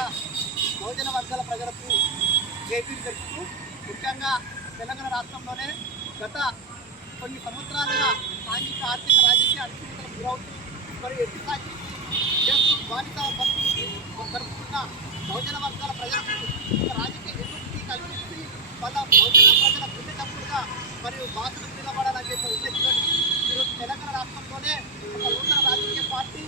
బహుజన వర్గాల ప్రజలకు జైపీలు జరుపుతూ ముఖ్యంగా తెలంగాణ రాష్ట్రంలోనే గత కొన్ని సంవత్సరాలుగా సాంఘిక ఆర్థిక రాజకీయ అనిశ్చితులకు గురవుతూ మరి ఎత్తుసాగి చేస్తూ బాధిత పరిస్థితి జరుపుతున్న బహుజన వర్గాల ప్రజలకు రాజకీయ విముక్తి కల్పించి వాళ్ళ బహుజన ప్రజల గుండె తప్పుడుగా మరియు బాధలు నిలబడాలని చెప్పి ఉద్దేశంతో ఈరోజు తెలంగాణ రాష్ట్రంలోనే ఒక నూతన రాజకీయ పార్టీ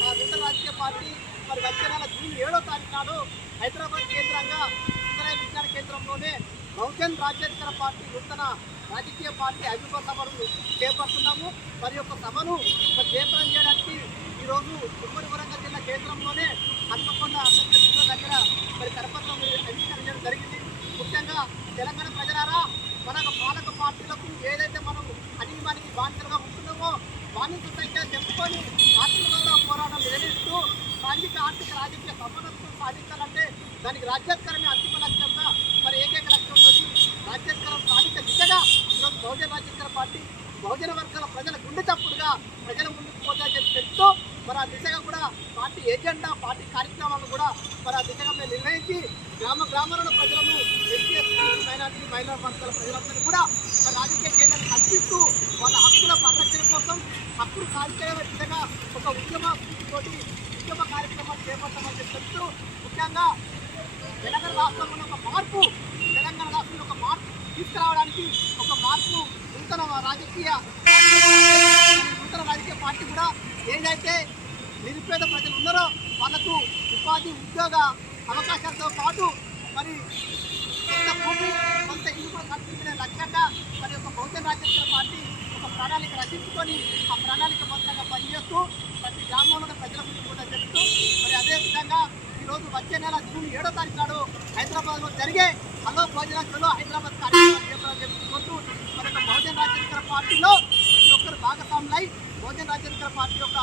ఆ నూతన రాజకీయ పార్టీ మరి వచ్చే నెల జూన్ ఏడో తారీఖు నాడు హైదరాబాద్ కేంద్రంగా సుందరయ్య విజ్ఞాన కేంద్రంలోనే బహుజన్ రాజ్యాధికార పార్టీ నూతన రాజకీయ పార్టీ అభిమ సభను చేపడుతున్నాము. మరి యొక్క సభను మరి చేయడానికి ఈరోజు ఉమ్మడి వరంగల్ జిల్లా కేంద్రంలోనే హన్మకొండ అంబేద్కర్ దగ్గర మరి కరపత్రం ఆవిష్కరించడం జరిగింది. ముఖ్యంగా తెలంగాణ ప్రజలారా మన పాలక పార్టీలకు ఏ సాధించాలంటే దానికి రాజ్యాధికారమే అంతిమ లక్ష్యంగా మరి ఏకైక లక్ష్యంతో రాజ్యాధికారం సాధించే దిశగా ఈరోజు బహుజన రాజ్యాధికార పార్టీ బహుజన వర్గాల ప్రజల గుండె చప్పుడుగా ప్రజల ముందుకు పోతాయని చెప్పి తెలుస్తూ మరి ఆ దిశగా కూడా పార్టీ ఏజెండా పార్టీ కార్యక్రమాలను కూడా మరి ఆ దిశగా మేము నిర్వహించి గ్రామ గ్రామాలలో ప్రజలను ఎస్సీ మైనార్టీ మహిళా వర్గాల ప్రజలందరినీ కూడా మరి రాజకీయ కేంద్రాన్ని కల్పిస్తూ వాళ్ళ హక్కుల పరిరక్షణ కోసం హక్కులు సాధించే దిశగా ఒక ఉద్యమ స్ఫూర్తితోటి ఉద్యమ కార్యక్రమాలు చేపడతామని చెప్పి చెప్తూ ముఖ్యంగా తెలంగాణ రాష్ట్రంలో ఒక మార్పు తెలంగాణ రాష్ట్రంలో ఒక మార్పు తీసుకురావడానికి ఒక మార్పు నూతన రాజకీయ నూతన రాజకీయ పార్టీ కూడా ఏదైతే నిరుపేద ప్రజలు ఉన్నారో వాళ్ళకు ఉపాధి ఉద్యోగ అవకాశాలతో పాటు మరి కొంత భూమి కొంత ఇల్లు కూడా కల్పించే లక్ష్యంగా మరి ఒక బహుజన రాజకీయ పార్టీ ఒక ప్రణాళిక రచించుకొని ఆ ప్రణాళిక మొత్తంగా పనిచేస్తూ ప్రతి గ్రామంలో ఉన్న ప్రజల ముందు కూడా చెప్తూ మరి అదే విధంగా ఈరోజు వచ్చే నెల జూన్ ఏడో తారీఖు నాడు హైదరాబాద్లో జరిగే హలో భోజన చలో హైదరాబాద్ కార్యక్రమం చేపడాలని చెప్పుకుంటూ మరి ఒక బహుజన రాజ్యాంగ పార్టీలో ప్రతి ఒక్కరు భాగస్వాములై బహుజన రాజ్యాంగ పార్టీ యొక్క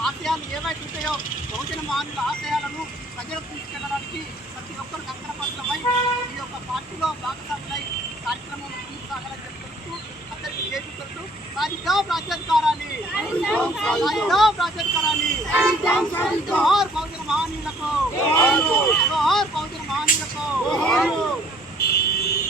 ఆశయాలు ఏవైతే ఉంటాయో బహుజన మానుల ఆశయాలను ప్రజలకు తీసుకెళ్ళడానికి ప్రతి ఒక్కరు కంకరపత్రమై ఈ యొక్క పార్టీలో భాగస్వాములై కార్యక్రమం ముందుకు సాగాలని చెప్పుకుంటూ అందరికీ చేపుకుంటూ సాధిద్దాం రాజ్యాధికారాన్ని సాధిద్దాం రాజ్యాధికారాన్ని జోహార్ బహుజన మహానీయులకు జోహార్ బహుజన మహానీయులకు